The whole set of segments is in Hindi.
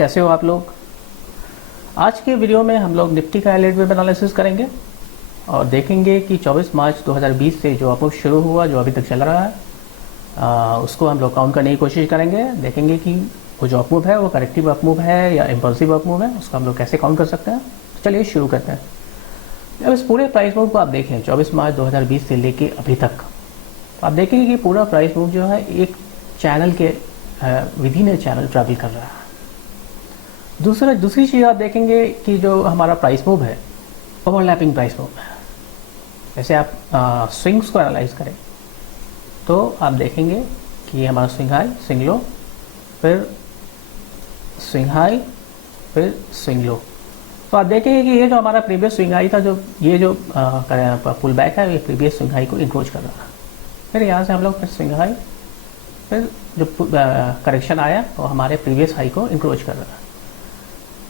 कैसे हो आप लोग। आज के वीडियो में हम लोग निफ्टी का हाईलाइट वेब एनालिसिस करेंगे और देखेंगे कि 24 मार्च 2020 से जो अपमूव शुरू हुआ, जो अभी तक चल रहा है, उसको हम लोग काउंट करने की कोशिश करेंगे। देखेंगे कि वो जो अपमूव है वो करेक्टिव अपमूव है या इम्पल्सिव अपमूव है, उसको हम लोग कैसे काउंट कर सकते हैं। तो चलिए शुरू करते हैं। अब इस पूरे प्राइस मूव को आप देखें 24 मार्च 2020 से लेके अभी तक, तो आप देखेंगे कि पूरा प्राइस मूव जो है एक चैनल के विदिन ए चैनल ट्रैवल कर रहा है। दूसरी चीज़ आप देखेंगे कि जो हमारा प्राइस मूव है ओवरलैपिंग प्राइस मूव है। जैसे आप स्विंग्स को एनालाइज करें तो आप देखेंगे कि हमारा स्विंग हाई, स्विंग लो, फिर स्विंग हाई, फिर स्विंग लो। तो आप देखेंगे कि ये जो हमारा प्रीवियस स्विंग हाई था, जो ये जो पुल बैक है, ये प्रीवियस स्विंग हाई को इंक्रोच कर रहा है। फिर यहाँ से हम लोग फिर स्विंग हाई, फिर जो करेक्शन आया वो हमारे प्रीवियस हाई को इंक्रोच कर रहा है।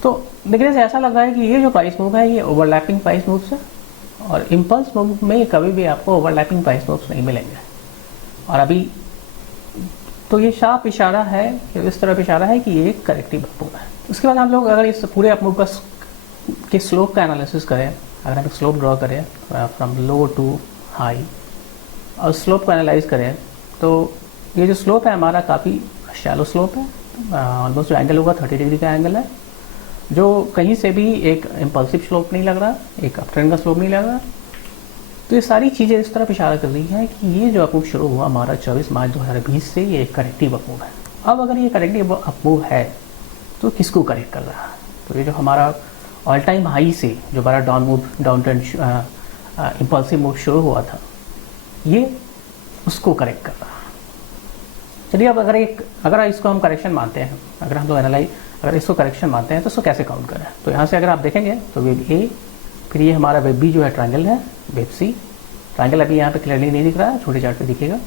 तो देखने से ऐसा लग रहा है कि ये जो प्राइस मूव है ये ओवरलैपिंग प्राइस मूव्स है, और इम्पल्स मूव में कभी भी आपको ओवरलैपिंग प्राइस मूव्स नहीं मिलेंगे। और अभी तो ये शार्प इशारा है, इस तरफ इशारा है कि ये एक करेक्टिव अपमूव है। उसके बाद हम लोग अगर इस पूरे अपमूव का के स्लोप का एनालिसिस करें, अगर हम स्लोप ड्रॉ करें फ्रॉम लो टू हाई और स्लोप को एनालाइज करें, तो ये जो स्लोप है हमारा काफ़ी शैलो स्लोप है। ऑलमोस्ट जो एंगल होगा 30 डिग्री का एंगल है, जो कहीं से भी एक इम्पल्सिव स्लोप नहीं लग रहा, एक अपट्रेंड का स्लोप नहीं लग रहा। तो ये सारी चीज़ें इस तरफ इशारा कर रही हैं कि ये जो अपमूव शुरू हुआ हमारा 24 मार्च 2020 से, ये एक करेक्टिव अपमूव है। अब अगर ये करेक्टिव अपमूव है तो किसको करेक्ट कर रहा है? तो ये जो हमारा ऑल टाइम हाई से जो बड़ा डाउन ट्रेंड इम्पल्सिव मूव शुरू हुआ था, ये उसको करेक्ट कर रहा है। चलिए अब अगर इसको हम करेक्शन मानते हैं, अगर हम लोग अगर इसको करेक्शन मानते हैं तो इसको कैसे काउंट करें? तो यहाँ से अगर आप देखेंगे तो वेब ए, फिर ये हमारा वेब बी जो है ट्रायंगल है, वेब सी ट्रायंगल अभी यहाँ पे क्लियरली नहीं दिख रहा है, छोटे चार्ट पे दिखेगा,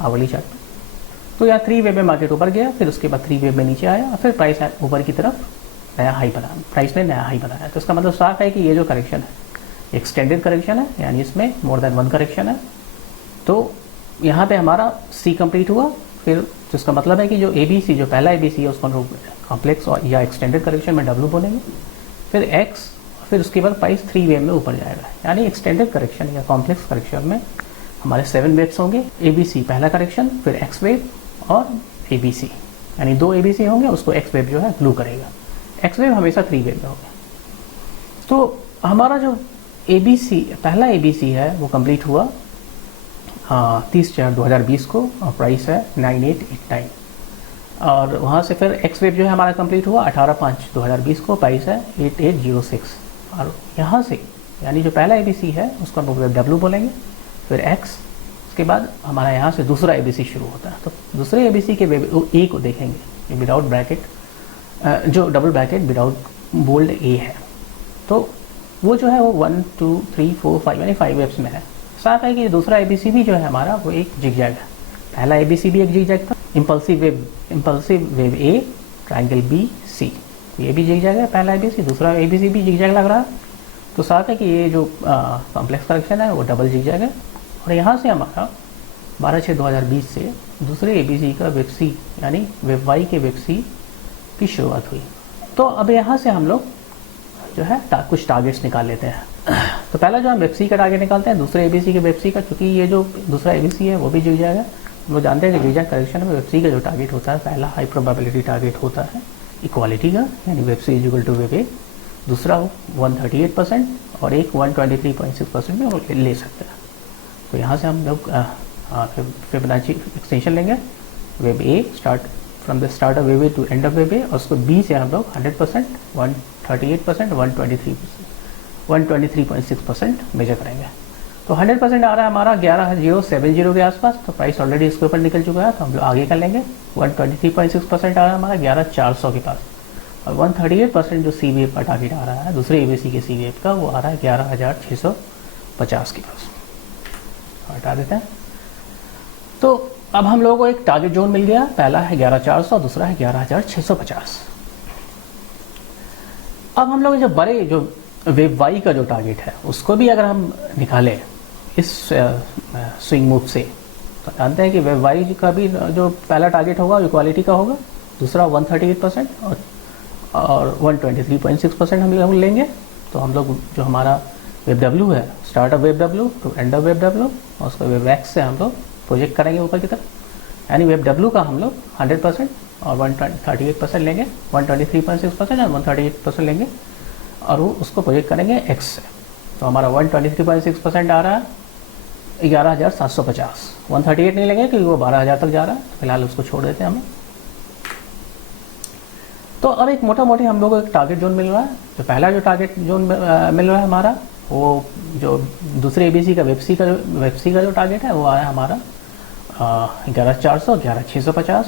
आवली चार्ट पे। तो यहाँ 3 वेब में मार्केट ऊपर गया, फिर उसके बाद 3 वेब में नीचे आया, फिर प्राइस ऊपर की तरफ नया हाई बनाया, प्राइस ने नया हाई बनाया। तो इसका मतलब साफ है कि ये जो करेक्शन है एक्सटेंडेड करेक्शन है, यानी इसमें मोर देन वन करेक्शन है। तो यहाँ पे हमारा सी कंप्लीट हुआ, फिर जिसका मतलब है कि जो ABC जो पहला ABC है उसको कॉम्प्लेक्स और या एक्सटेंडेड करेक्शन में W बोलेंगे, फिर X, फिर उसके बाद प्राइस 3 वेव में ऊपर जाएगा। यानी एक्सटेंडेड करेक्शन या कॉम्प्लेक्स करेक्शन में हमारे 7 वेव्स होंगे। ABC पहला करेक्शन, फिर X वेव और ABC, यानी 2 ABC होंगे, उसको X वेव जो है ग्लू करेगा। X वेव हमेशा 3 वेव में होगा। तो हमारा जो ABC पहला ABC है वो कंप्लीट हुआ 30/4/2020 को, और प्राइस है 9889। और वहाँ से फिर एक्स वेव जो है हमारा कंप्लीट हुआ 18/5/2020 को, प्राइस है 8806। और यहाँ से यानी जो पहला ABC है उसको हम वेब W बोलेंगे, फिर X, उसके बाद हमारा यहाँ से दूसरा ABC शुरू होता है। तो दूसरे ABC के वेब ए को देखेंगे, विदाउट ब्रैकेट, जो डबल ब्रैकेट विदाउट बोल्ड ए है, तो वो जो है वो 1 2 3 4 5 यानी 5 वेब्स में है। साफ है कि दूसरा ABC भी जो है हमारा वो एक जिगजैग है। पहला ABC भी एक जिगजैग था, इम्पल्सिव वेव ए, ट्रायंगल BC, ये भी जिगजैग है पहला ABC, दूसरा ABC भी जिगजैग लग रहा है। तो साफ है कि ये जो कॉम्प्लेक्स करेक्शन है वो डबल जिगजैग है। और यहाँ से हमारा 12/6/2020 से दूसरे ABC का वेब C यानी वेब Y के वेब C की शुरुआत हुई। तो अब यहाँ से हम लोग जो है कुछ टारगेट्स निकाल लेते हैं। तो पहला जो हम वेब सी का टारगेट निकालते हैं दूसरे ABC के वेब सी का, क्योंकि ये जो दूसरा ABC है वो भी जुड़ जाएगा। वो जानते हैं कि जिगजैग करेक्शन में वेब सी का जो टारगेट होता है, पहला हाई प्रोबेबिलिटी टारगेट होता है इक्वालिटी का, यानी wave C equal to wave A, दूसरा 138% और एक 123.6% में वो ले सकते हैं। तो यहाँ से हम लोग फिबोनाची एक्सटेंशन लेंगे, wave A start from the start of wave A to end of wave A, और उसको बी से हम लोग 100%, 138%, 123.6% मेजर करेंगे। तो 100% आ रहा है हमारा 11070 के आसपास, तो प्राइस ऑलरेडी इसके ऊपर निकल चुका है, तो हम लोग आगे कर लेंगे। 123.6% आ रहा है हमारा 11400 के पास, और 138% जो सी वेव का टारगेट आ रहा है दूसरे ABC के सी वेव का, वो आ रहा है 11650 के पास। हटा देते हैं। तो अब हम लोगों को एक टारगेट जोन मिल गया, पहला है 11400, दूसरा है 11650। अब हम लोग जो बड़े जो वेब वाई का जो टारगेट है उसको भी अगर हम निकालें इस स्विंग मूव से, तो जानते हैं कि वेब वाई का भी जो पहला टारगेट होगा इक्वालिटी का होगा, दूसरा 138% और 123.6% हम लोग लेंगे। तो हम लोग जो हमारा वेब डब्ल्यू है, start of web W two end of web W, और उसको वेब एक्स से हम लोग प्रोजेक्ट करेंगे ऊपर की तरफ, यानी वेब डब्ल्यू का हम लोग 100% और 138% लेंगे, 123.6% और 138% लेंगे और वो उसको प्रोजेक्ट करेंगे एक्स से। तो हमारा 123.6% आ रहा है 11,750। 138 नहीं लेंगे क्योंकि वो 12,000 तक जा रहा है, तो फिलहाल उसको छोड़ देते हैं हम। तो अब एक मोटा मोटी हम लोग को एक टारगेट जोन मिल रहा है। तो पहला जो टारगेट जोन मिल रहा है हमारा, वो जो दूसरे एबीसी का वेबसी का जो टारगेट है वो आया हमारा 11,400, 11,650।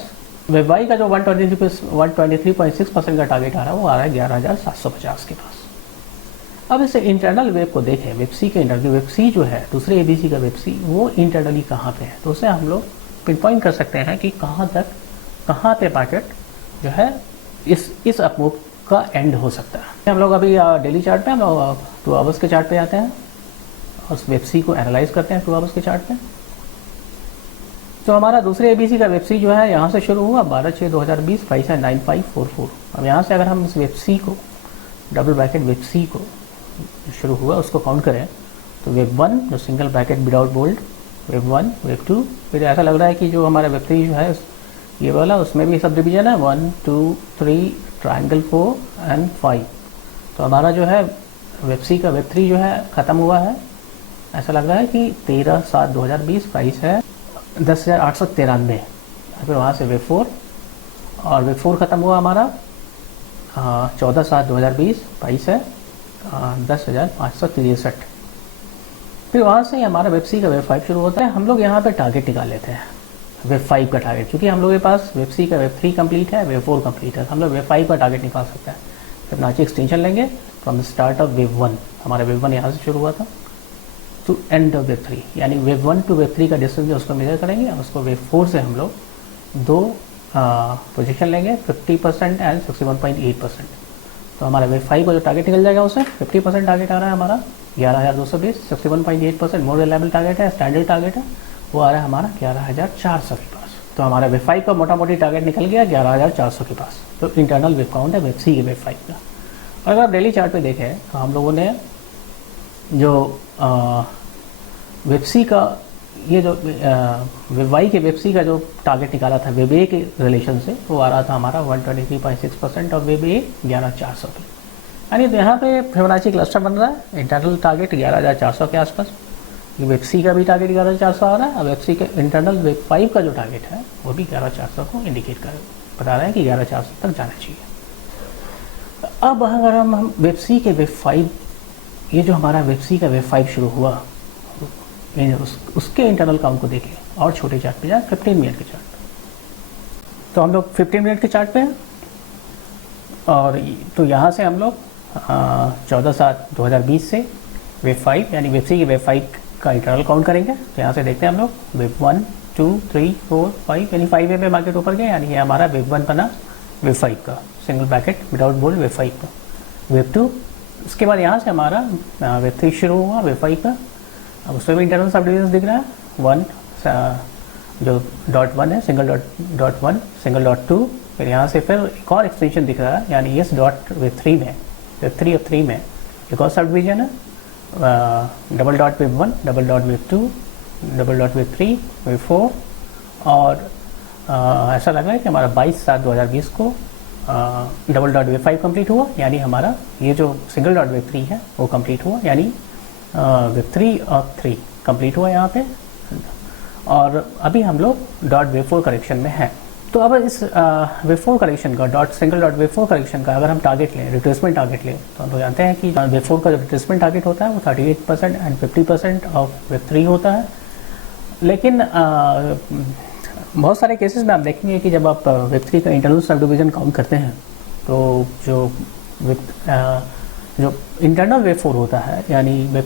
वेब वाई का जो 123.6% का टारगेट आ रहा है वो आ रहा है 11,750 के पास। अब इसे इंटरनल वेब को देखें, वेबसी के इंटरनल वेबसी जो है दूसरे एबीसी का वेबसी, वो इंटरनली कहाँ पे है, तो उसे हम लोग पिन पॉइंट कर सकते हैं कि कहाँ पे पैकेट जो है इस अपमूव का एंड हो सकता है। हम लोग अभी डेली चार्ट पे हम लोग 2 आवर्स के चार्ट पे आते हैं और उस वेबसी को एनालाइज करते हैं 2 आवर्स के चार्ट पे। तो हमारा दूसरे एबीसी का वेबसी जो है यहाँ से शुरू हुआ 12/6/2020, प्राइस है 9544। अब यहाँ से अगर हम इस वेबसी को डबल ब्रैकेट वेबसी को शुरू हुआ उसको काउंट करें तो वेब 1 जो single bracket without bold, wave 1, wave 2, फिर ऐसा लग रहा है कि जो हमारा वेब 3 जो है ये वाला उसमें भी सब डिवीजन है 1 2 3 ट्रायंगल 4 एंड 5। तो हमारा जो है वेबसी का वेब 3 जो है ख़त्म हुआ है, ऐसा लग रहा है कि 13/7/2020, प्राइस है 10,893। फिर वहाँ से वेब 4 और वेब 4 ख़त्म हुआ हमारा 14/7/2020, प्राइस है 10,563। फिर वहाँ से हमारा वेबसी का वेब 5 शुरू होता है। हम लोग यहाँ पे टारगेट निकाल लेते हैं वेब 5 का टारगेट, क्योंकि हम लोग के पास वेबसी का वेब 3 कंप्लीट है, वेब 4 कंप्लीट है, हम लोग वेब 5 का टारगेट निकाल सकते हैं। फिबोनाची एक्सटेंशन लेंगे from the start of web 1, हमारा वेब 1 यहाँ से शुरू हुआ था, टू एंड ऑफ वेब 3, यानी वेब 1 टू वेब 3 का डिस्टेंस जो उसको मेजर करेंगे और उसको वेब 4 से हम लोग 2 पोजीशन लेंगे 50% एंड 61.8%। तो हमारा वेब 5 का जो टारगेट निकल जाएगा उससे 50% टारगेट आ रहा है हमारा 11,220, 61.8% मोर रिलायबल टारगेट है, स्टैंडर्ड टारगेट है, वो आ रहा है हमारा 11,400 के पास। तो हमारा वेब 5 का मोटा मोटी टारगेट निकल गया 11,400 के पास। तो इंटरनल वेब काउंट है वेब सी के वेब 5 का। और अगर आप डेली चार्ट पे देखें तो हम लोगों ने जो वेब सी का ये जो वेब वाई के वेब सी का जो टारगेट निकाला था वेब ए के रिलेशन से, वो आ रहा था हमारा 123.6% और वेब ए 11,400 पे, यानी तो यहाँ पे फिबोनाची क्लस्टर बन रहा है। इंटरनल टारगेट 11,400 के आसपास, वेब सी का भी टारगेट 11,400 आ रहा है और वेब सी के इंटरनल वेब 5 का जो टारगेट है वो भी 11,400 को इंडिकेट बता रहा है कि 11,400 तक जाना चाहिए। अब अगर हम वेब सी के वेब 5, ये जो हमारा वेब सी का वेब 5 शुरू हुआ उसके इंटरनल काउंट को देखें और छोटे चार्ट पे जाए 15 मिनट के चार्ट पे। तो हम लोग 15 मिनट के चार्ट पे हैं और तो यहाँ से हम लोग 14/7/2020 से वेब 5 यानी वेब सी के वेब 5 का इंटरनल काउंट करेंगे। तो यहाँ से देखते हैं हम लोग वेब 1 2 3 4 5, यानी 5 पे मार्केट ऊपर गया, यानी ये हमारा वेब 1 बना वेब 5 का single bracket without bold wave 5 का। वेब 2, उसके बाद यहाँ से हमारा वेब 3 शुरू हुआ वेब 5 का। अब उसमें भी इंटरनल सब डिविजन दिख रहा है 1 जो .1 है सिंगल .1 सिंगल .2, फिर यहाँ से फिर एक और एक्सटेंशन दिख रहा है, यानी इस डॉट वेब 3 में वेब 3 ऑफ 3 में एक और सब डिविजन है double dot web 1 double dot web 2 double dot web 3 web 4 और ऐसा लग रहा है कि हमारा 22/7/2020 को डबल डॉट वेब 5 कंप्लीट हुआ, यानी हमारा ये जो सिंगल डॉट वेब 3 है वो कंप्लीट हुआ, यानी वेब 3 और 3 कंप्लीट हुआ यहाँ पे। और अभी हम लोग डॉट वेब 4 करेक्शन में हैं। तो अब इस वेब 4 करेक्शन का सिंगल डॉट वेब 4 करेक्शन का अगर हम टारगेट लें, रिट्रेसमेंट टारगेट लें, तो हम लोग जानते हैं कि वेब 4 का जो रिट्रेसमेंट टारगेट होता है वो 38% एंड 50% ऑफ वेब 3 होता है। लेकिन बहुत सारे केसेस में आप देखेंगे कि जब आप वेब 3 का इंटरनल सब डिवीजन काउंट करते हैं तो जो इंटरनल वेब 4 होता है, यानी वेब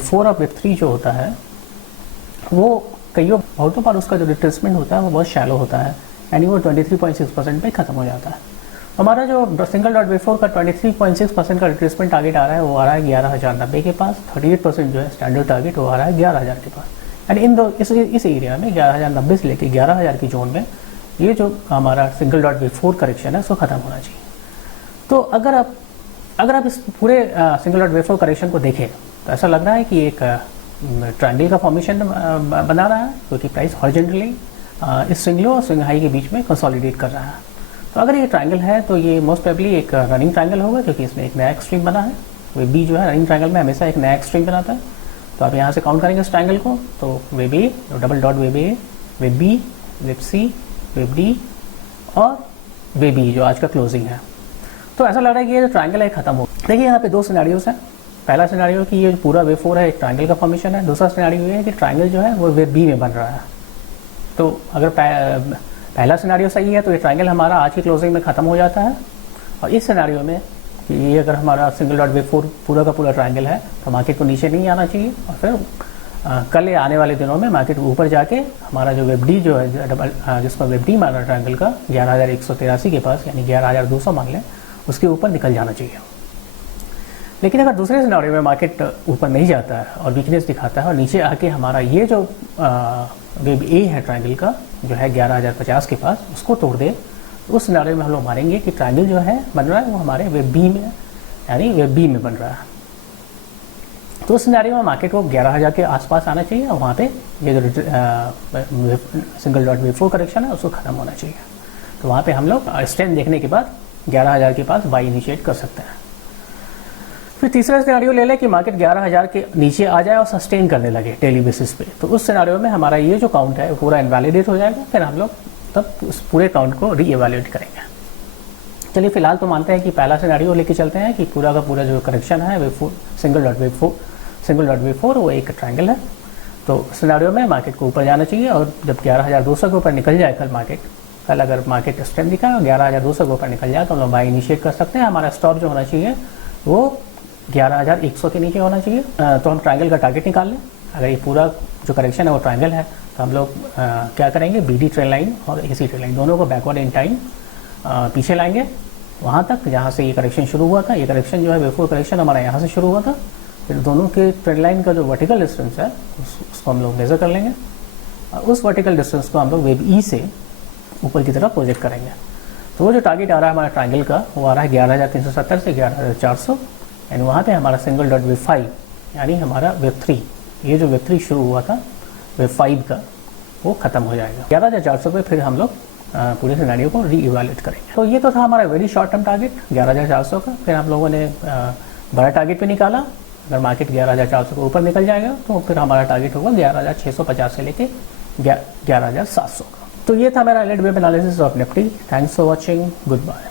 4 और वेब 3 जो होता है वो बहुतों बार उसका जो रिट्रेसमेंट होता है वो बहुत शैलो होता है, यानी वो 23.6% पे ख़त्म हो जाता है। हमारा जो सिंगल डॉट वेब 4 का 23.6% का रिट्रेसमेंट टारगेट आ रहा है वो आ रहा है 11,090 के पास। 38% जो है स्टैंडर्ड टारगेट वो आ रहा है 11,000 के पास, यानी इस एरिया में 11,090 से लेकर 11,000 की जोन में ये जो हमारा सिंगल डॉट वेब 4 करेक्शन है उसको ख़त्म होना चाहिए। तो अगर आप इस पूरे single dot wave four correction को देखें तो ऐसा लग रहा है कि एक ट्रायंगल का फॉर्मेशन बना रहा है, क्योंकि प्राइस हॉरिजॉन्टली इस स्विंग लो और स्विंग हाई के बीच में कंसोलिडेट कर रहा है। तो अगर ये ट्रायंगल है तो ये मोस्ट प्रोबेबली एक रनिंग ट्रायंगल होगा, क्योंकि इसमें एक नया एक्सट्रीम बना है। वे बी जो है रनिंग ट्रायंगल में हमेशा एक नया एक्सट्रीम बनाता है। तो आप यहाँ से काउंट करेंगे इस ट्रायंगल को, तो वेब ए, डबल डॉट वेब ए, वेब बी, वेब सी, वेब डी और वेब बी जो आज का क्लोजिंग है। तो ऐसा लग रहा है कि ये जो ट्रायंगल है खत्म हो। देखिए यहाँ पे दो सिनेरियोज हैं। पहला सिनेरियो कि ये पूरा वेव फोर है एक ट्रायंगल का फॉर्मेशन है। दूसरा सिनेरियो ये है कि ट्रायंगल जो है वो वेब बी में बन रहा है। तो अगर पहला सिनेरियो सही है तो ये ट्रायंगल हमारा आज की क्लोजिंग में ख़त्म हो जाता है। और इस सिनेरियो में कि ये अगर हमारा सिंगल डॉट वेव फोर पूरा का पूरा ट्रायंगल है तो मार्केट को नीचे नहीं आना चाहिए, और फिर कल या आने वाले दिनों में मार्केट ऊपर जाके हमारा जो वेब डी जो है जिसको वेब डी माना ट्रायंगल का 11,183 के पास, यानी 11,200 मान लें, उसके ऊपर निकल जाना चाहिए। लेकिन अगर दूसरे सिनेरियो में मार्केट ऊपर नहीं जाता है और वीकनेस दिखाता है और नीचे आके हमारा ये जो वेब ए है ट्रायंगल का जो है 11,050 के पास, उसको तोड़ दे, तो उस सिनेरियो में हम लोग मानेंगे कि ट्रायंगल जो है बन रहा है वो हमारे वेब बी में, यानी वेब बी में बन रहा है। तो उस सिनेरियो में मार्केट को 11,000 के आसपास आना चाहिए और वहाँ पे ये जो single dot wave four correction है उसको ख़त्म होना चाहिए। तो वहाँ पे हम लोग स्ट्रेंथ देखने के बाद 11,000 के पास बाई इनिशिएट कर सकते हैं। फिर तीसरा सिनेरियो ले लें कि मार्केट 11,000 के नीचे आ जाए और सस्टेन करने लगे डेली बेसिस पे, तो उस सिनेरियो में हमारा ये जो काउंट है पूरा इनवैलिडेट हो जाएगा। फिर हम लोग तब उस पूरे काउंट को री एवेल्यूएट करेंगे। चलिए फिलहाल तो मानते हैं कि पहला सिनेरियो लेके चलते हैं कि पूरा का पूरा जो करेक्शन है wave single dot wave four वो एक ट्रायंगल है। तो सिनेरियो में मार्केट को ऊपर जाना चाहिए, और जब 11,200 के ऊपर निकल जाए कल अगर मार्केट स्ट्रेंथ दिखाए और 11,200 के ऊपर निकल जाए तो हम लोग बाई इनिशिएट कर सकते हैं। हमारा स्टॉप जो होना चाहिए वो 11,100 के नीचे होना चाहिए। तो हम ट्रायंगल का टारगेट निकाल लें। अगर ये पूरा जो करेक्शन है वो ट्रायंगल है तो हम लोग क्या करेंगे, BD ट्रेंड लाइन और AC ट्रेंड लाइन दोनों को बैकवर्ड इन टाइम पीछे लाएंगे वहाँ तक जहाँ से ये करेक्शन शुरू हुआ था। ये करेक्शन जो है वेव फोर करेक्शन हमारा यहाँ से शुरू हुआ था। फिर दोनों के ट्रेंड लाइन का जो वर्टिकल डिस्टेंस है उसको हम लोग मेजर कर लेंगे, और उस वर्टिकल डिस्टेंस को हम लोग वेब ई से ऊपर की तरफ प्रोजेक्ट करेंगे। तो वो जो टारगेट आ रहा है हमारा ट्रायंगल का वो आ रहा है 11,370 से 11,400, एंड वहाँ पे हमारा सिंगल डॉट वेब 5 यानी हमारा वेब 3, ये जो वेब 3 शुरू हुआ था वेब 5 का वो ख़त्म हो जाएगा 11,400 पे। फिर हम लोग पूरे सिनेरियो को री इवैल्यूएट करेंगे। तो ये तो था हमारा वेरी शॉर्ट टर्म टारगेट 11,400 का। फिर हम लोगों ने बड़ा टारगेट पे निकाला। अगर मार्केट 11,400 के ऊपर निकल जाएगा तो फिर हमारा टारगेट होगा 11,650 से लेके 11,700 का। तो ये था मेरा late wave analysis of Nifty. Thanks for watching, good bye.